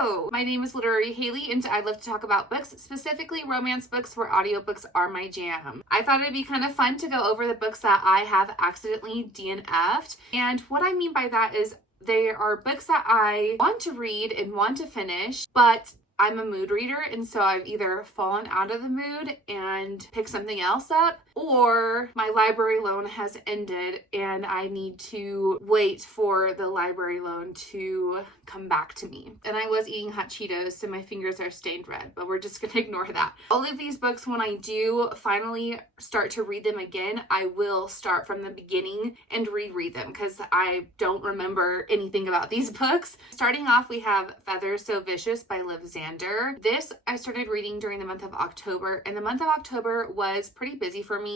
Hello, my name is Literary Haley, and I love to talk about books, specifically romance books where audiobooks are my jam. I thought it'd be kind of fun to go over the books that I have accidentally DNF'd, and what I mean by that is they are books that I want to read and want to finish, but I'm a mood reader, and so I've either fallen out of the mood and picked something else up, or my library loan has ended and I need to wait for the library loan to come back to me. And I was eating hot Cheetos, so my fingers are stained red, but we're just gonna ignore that. All of these books, when I do finally start to read them again, I will start from the beginning and reread them because I don't remember anything about these books. Starting off, we have Feathers So Vicious by Liv Zander. This I started reading during the month of October, and the month of October was pretty busy for me.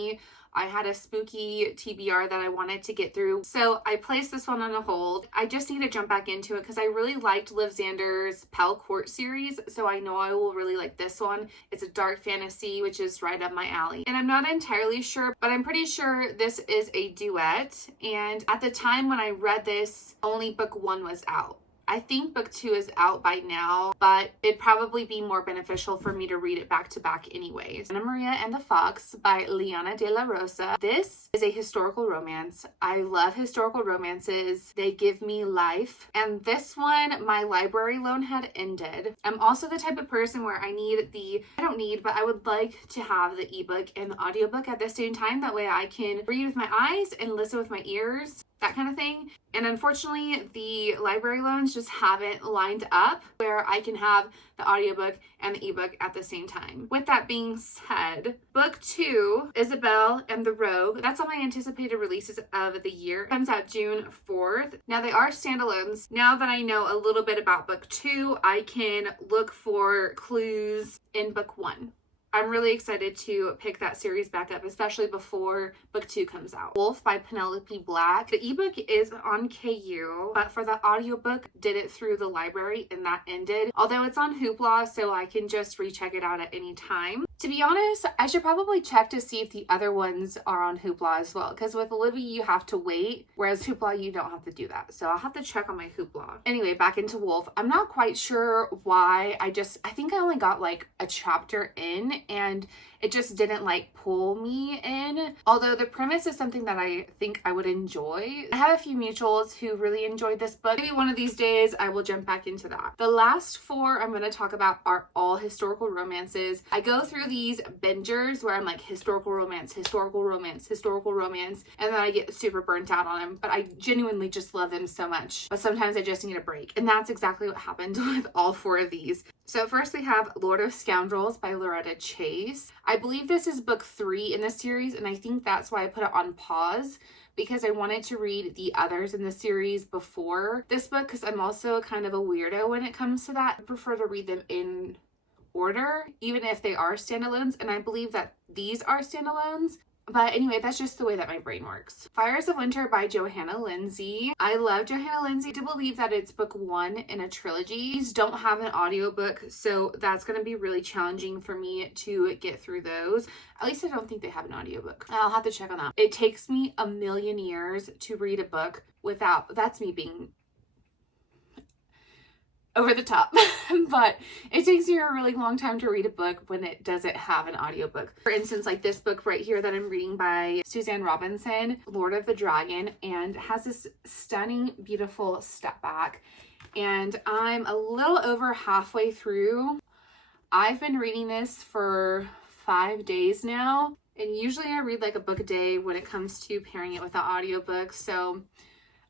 I had a spooky TBR that I wanted to get through, so I placed this one on a hold. I just need to jump back into it because I really liked Liv Zander's Pell Court series, so I know I will really like this one. It's a dark fantasy, which is right up my alley. And I'm not entirely sure, but I'm pretty sure this is a duet, and at the time when I read this, only book 1 was out. I think book 2 is out by now, but it'd probably be more beneficial for me to read it back to back anyways. Anna Maria and the Fox by Liana de la Rosa. This is a historical romance. I love historical romances. They give me life. And this one, my library loan had ended. I'm also the type of person where I would like to have the ebook and the audiobook at the same time. That way I can read with my eyes and listen with my ears, that kind of thing. And unfortunately, the library loans just haven't lined up where I can have the audiobook and the ebook at the same time. With that being said, book 2, Isabel and the Rogue, that's on my anticipated releases of the year. It comes out June 4th. Now they are standalones. Now that I know a little bit about book 2, I can look for clues in book 1. I'm really excited to pick that series back up, especially before book 2 comes out. Wolf by Penelope Black. The ebook is on KU, but for the audiobook, did it through the library and that ended. Although it's on Hoopla, so I can just recheck it out at any time. To be honest, I should probably check to see if the other ones are on Hoopla as well, because with Libby you have to wait, whereas Hoopla you don't have to do that. So I'll have to check on my Hoopla. Anyway, back into Wolf. I'm not quite sure why. I think I only got like a chapter in and it just didn't like pull me in. Although the premise is something that I think I would enjoy. I have a few mutuals who really enjoyed this book. Maybe one of these days I will jump back into that. The last 4 I'm going to talk about are all historical romances. I go through these bingers where I'm like historical romance, historical romance, historical romance, and then I get super burnt out on them, but I genuinely just love them so much. But sometimes I just need a break, and that's exactly what happened with all 4 of these. So first we have Lord of Scoundrels by Loretta Chase. I believe this is book 3 in the series, and I think that's why I put it on pause, because I wanted to read the others in the series before this book, because I'm also kind of a weirdo when it comes to that. I prefer to read them in order, even if they are standalones, and I believe that these are standalones. But anyway, that's just the way that my brain works. Fires of Winter by Johanna Lindsey. I love Johanna Lindsey. To believe that it's book 1 in a trilogy. These don't have an audiobook, so that's going to be really challenging for me to get through those. At least I don't think they have an audiobook. I'll have to check on that. It takes me a million years to read a book without, that's me being over the top, but it takes me a really long time to read a book when it doesn't have an audiobook. For instance, like this book right here that I'm reading by Suzanne Robinson, Lord of the Dragon, and has this stunning, beautiful step back. And I'm a little over halfway through. I've been reading this for 5 days now, and usually I read like a book a day when it comes to pairing it with an audiobook. So,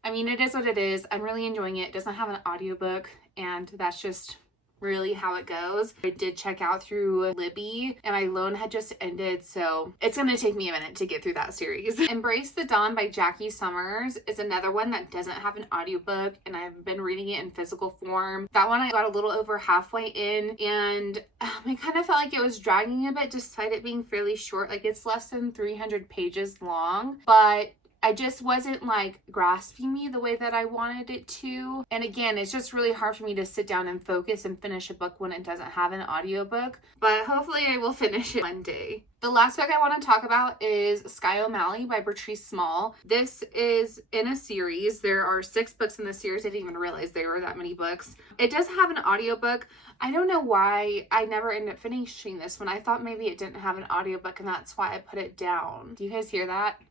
I mean, it is what it is. I'm really enjoying it. It doesn't have an audiobook, and that's just really how it goes. I did check out through Libby, and my loan had just ended, so it's gonna take me a minute to get through that series. Embrace the Dawn by Jackie Summers is another one that doesn't have an audiobook, and I've been reading it in physical form. That one I got a little over halfway in, and it kind of felt like it was dragging a bit despite it being fairly short. Like, it's less than 300 pages long, but I just wasn't like grasping me the way that I wanted it to. And again, it's just really hard for me to sit down and focus and finish a book when it doesn't have an audiobook, but hopefully I will finish it one day. The last book I want to talk about is Sky O'Malley by Bertrice Small. This is in a series. There are 6 books in the series. I didn't even realize there were that many books. It does have an audiobook. I don't know why I never ended up finishing this one. I thought maybe it didn't have an audiobook and that's why I put it down. Do you guys hear that?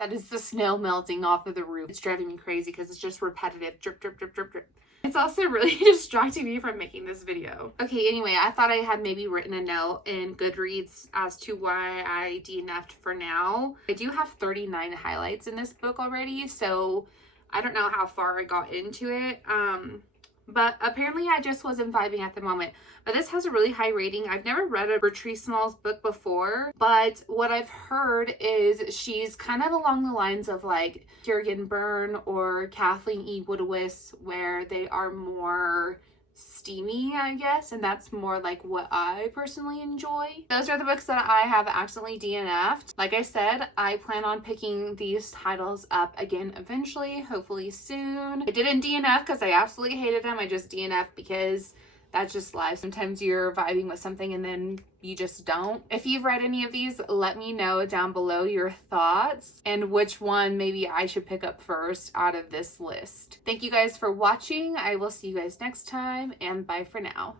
That is the snow melting off of the roof. It's driving me crazy because it's just repetitive. Drip, drip, drip, drip, drip. It's also really distracting me from making this video. Okay, anyway, I thought I had maybe written a note in Goodreads as to why I DNF'd for now. I do have 39 highlights in this book already, so I don't know how far I got into it. But apparently I just wasn't vibing at the moment. But this has a really high rating. I've never read a Bertrice Small's book before, but what I've heard is she's kind of along the lines of like Kieran Byrne or Kathleen E. Woodwis, where they are more steamy, I guess, and that's more like what I personally enjoy. Those are the books that I have accidentally DNF'd. Like I said, I plan on picking these titles up again eventually, hopefully soon. I didn't DNF because I absolutely hated them. I just DNF'd because that's just life. Sometimes you're vibing with something and then you just don't. If you've read any of these, let me know down below your thoughts and which one maybe I should pick up first out of this list. Thank you guys for watching. I will see you guys next time, and bye for now.